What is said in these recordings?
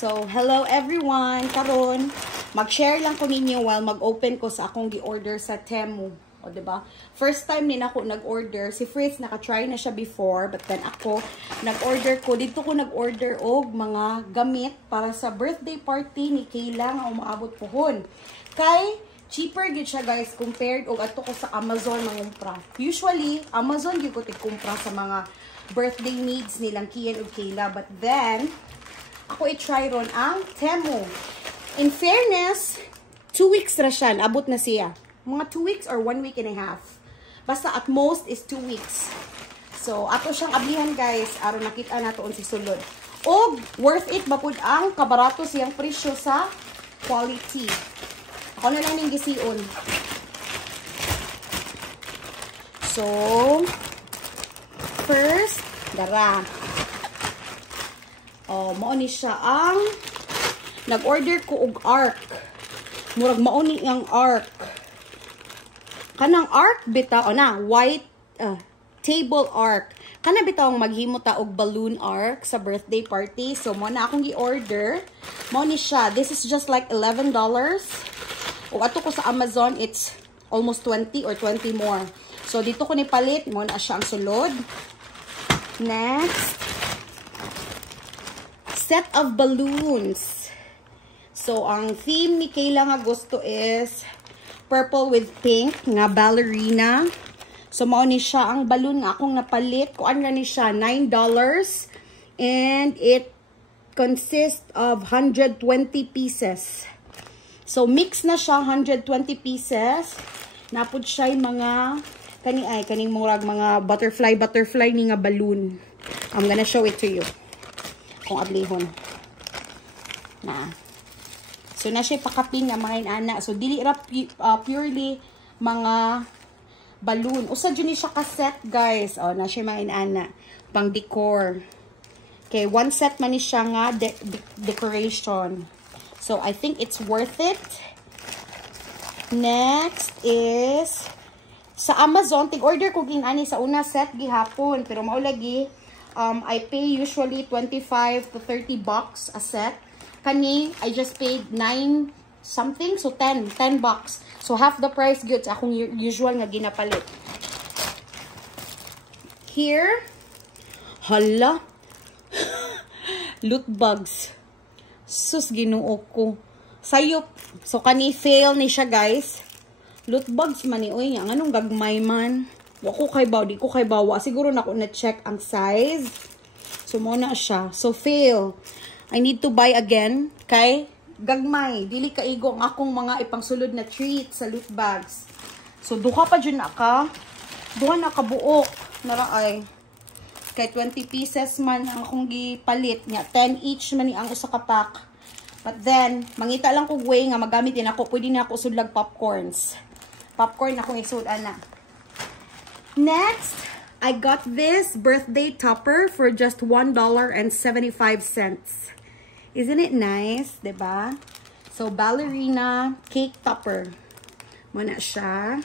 So, hello everyone. Karon, mag-share lang ko ninyo while mag-open ko sa akong gi-order sa Temu. O, diba? First time din ako nag-order. Si Fritz, naka-try na siya before. But then ako, nag-order ko. Dito ko nag-order og mga gamit para sa birthday party ni Kayla nga umaabot pohon. Kay, cheaper gid siya guys compared og ato ko sa Amazon mangumpra. Usually, Amazon gyud ko tikumpra sa mga birthday needs nilang Kian ug Kayla. But then, ako i-try ron ang Temu. In fairness, 2 weeks na siya. Abot na siya. Mga 2 weeks or 1 week and a half. Basta at most is 2 weeks. So, ato siyang ablihan guys. Aron nakita nato si sulod. O, worth it bapod ang kabarato siyang presyo sa quality. Ako na lang yung gisiun. So, first, dara. Oh, mauni siya ang nag-order ko og arc. Murag mauni ang arc. Kanang arc bitaw na white table arc. Kana bitaw ang maghimo ta og balloon arc sa birthday party. So mo na akong gi-order. Mo ni siya. This is just like $11. O ato ko sa Amazon it's almost 20 or 20 more. So dito ko ni palit mo na siya ang sulod. Next, set of balloons. So ang theme ni Kayla nga gusto is purple with pink nga ballerina. So mao ni siya ang balloon nga akong napalit. Kuan nga ni siya $9 and it consists of 120 pieces. So mix na siya 120 pieces. Napud siya mga kaning murag mga butterfly ni nga balloon. I'm gonna show it to you. Kung ablihon. Na. So, na siya pakapin nga mga inana. So, dili ra purely mga balloon. Usa dyan siya ka-set, guys. O, na siya mga inana. Pang decor. Okay, one set man ni siya nga decoration. So, I think it's worth it. Next is, sa Amazon, tig-order ko ginani sa una set gihapon. Pero maulagi, I pay usually 25 to 30 bucks a set. Kani, I just paid 9 something. So, 10 bucks. So, half the price goods. Akong usual nga ginapalit. Here, hala, loot bags. Sus, ginuo ko. Sayop. So, kani, fail ni siya, guys. Loot bags man ni. Uy, ang anong gagmay man. Wako kay baw, di ko kay bawa. Siguro na ako na-check ang size. So, muna siya. So, fail. I need to buy again kay gagmay. Dili kaigo ang akong mga ipangsulod na treat sa loot bags. So, duha pa dyan naka. Duha nakabuok. Naraay. Kay 20 pieces man ang akong gipalit niya. 10 each man ni ang usa ka pack. But then, mangita lang ko way nga magamit din ako. Pwede na ako sudlag popcorns. Popcorn akong isudan na. Next, I got this birthday topper for just $1.75. Isn't it nice? Diba? So, ballerina cake topper. Muna siya.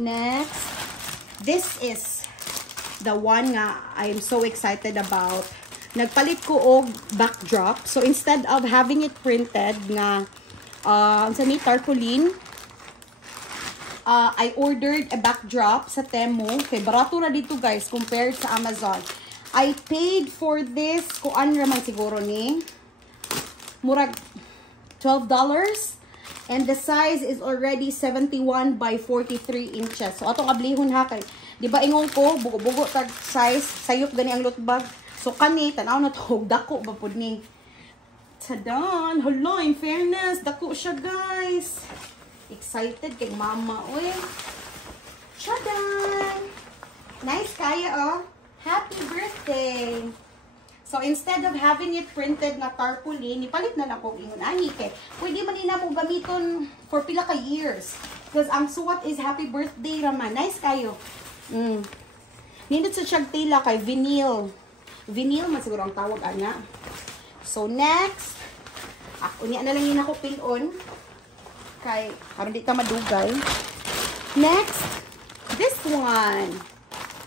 Next, this is the one nga I'm so excited about. Nagpalit ko og backdrop. So, instead of having it printed nga sa may tarpaulin, I ordered a backdrop sa Temu. Kay barato na dito guys compared sa Amazon. I paid for this, kuan raman siguro ni murag $12. And the size is already 71 by 43 inches. So, atong ablihon ha kay. Di ba ingon ko, bugo-bugo tag size, sayop gani ang loot bag. So, kani, tanaw na to, dako ba po ni. Tadan! Hala, in fairness, dako siya guys. Excited kay mama, uy. Tadan! Nice kaya, oh. Happy birthday! So, instead of having it printed na tarpaulin, ipalit na lang ko ingon ani kay. Pwede man na mo gamiton for pila ka years. Because ang suwat is happy birthday raman. Nice kayo. Nindot sa siyag tela kay vinyl. Vinyl man siguro ang tawag ana. So, next. Unya na lang yun ako pin-on. Kay, parang di ka madugay. Next. This one.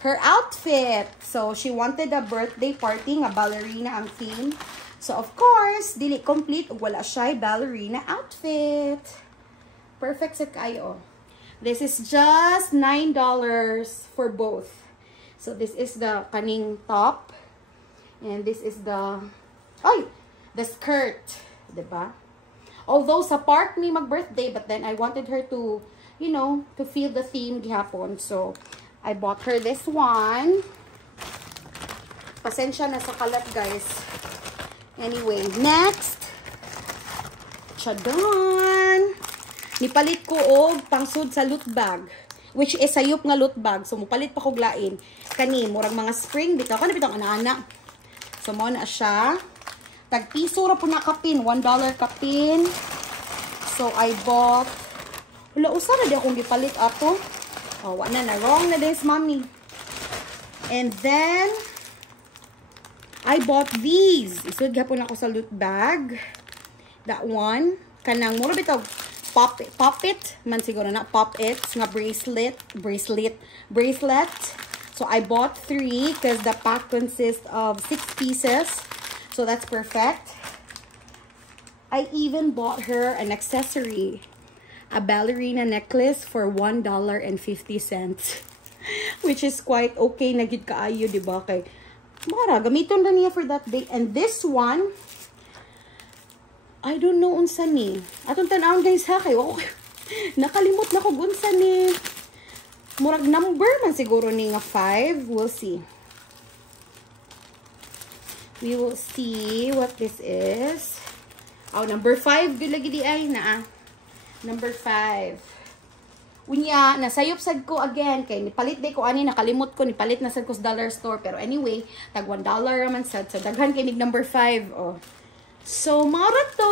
Her outfit. So, she wanted a birthday party nga ballerina ang theme. So, of course, dili complete ug wala siya ballerina outfit. Perfect sa kayo. This is just $9 for both. So, this is the kaning top. And this is the, the skirt. Diba? Although, sa park ni mag-birthday, but then I wanted her to, you know, to feel the theme gihapon. So, I bought her this one. Pasensya na sa kalat, guys. Anyway, next. Chadon! Nipalit ko og pangsud sa loot bag. Which is sayop nga loot bag. So, mupalit pa ko glain. Kani, murang mga spring. Bitaw ka na bitang ana-ana. So, mo na siya. Tag-piso ra po na kapin. $1 kapin. So, I bought. Wala, usa na di akong gipalit ato. Oh, wala na. Wrong na this, mommy. And then, I bought these. Isud gapon ako sa loot bag. That one. Kanang, mura bitaw. Pop it. Man siguro na. Pop it. Nga bracelet. So, I bought 3 because the pack consists of 6 pieces. So, that's perfect. I even bought her an accessory. A ballerina necklace for $1.50. Which is quite okay na gid kaayo, diba? Kay, mara, gamiton na niya for that day. And this one, I don't know unsa ni. Atong tanawon guys ha, kay okay. Nakalimot na ko unsa ni. Murag number man siguro ni nga 5. We'll see. We will see what this is. Oh, number 5 gyud lagi di ay na. Number 5. Unya, nasayop sad ko again kay nipalit day ko ani, nakalimot ko nipalit na sad ko sa dollar store, pero anyway, tag $1 raman sad. So daghan kay nig number 5. Oh. So, mara to.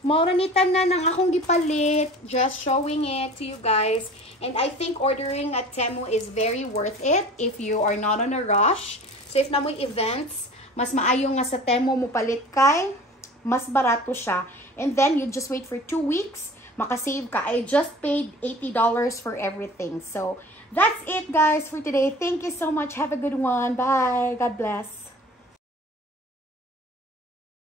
Mara ni tanan ang akong gipalit. Just showing it to you guys. And I think ordering at Temu is very worth it if you are not on a rush. So, if na mo events, mas maayo nga sa Temu mo palit kay, mas barato siya. And then, you just wait for 2 weeks. Makasave ka. I just paid $80 for everything. So, that's it guys for today. Thank you so much. Have a good one. Bye. God bless.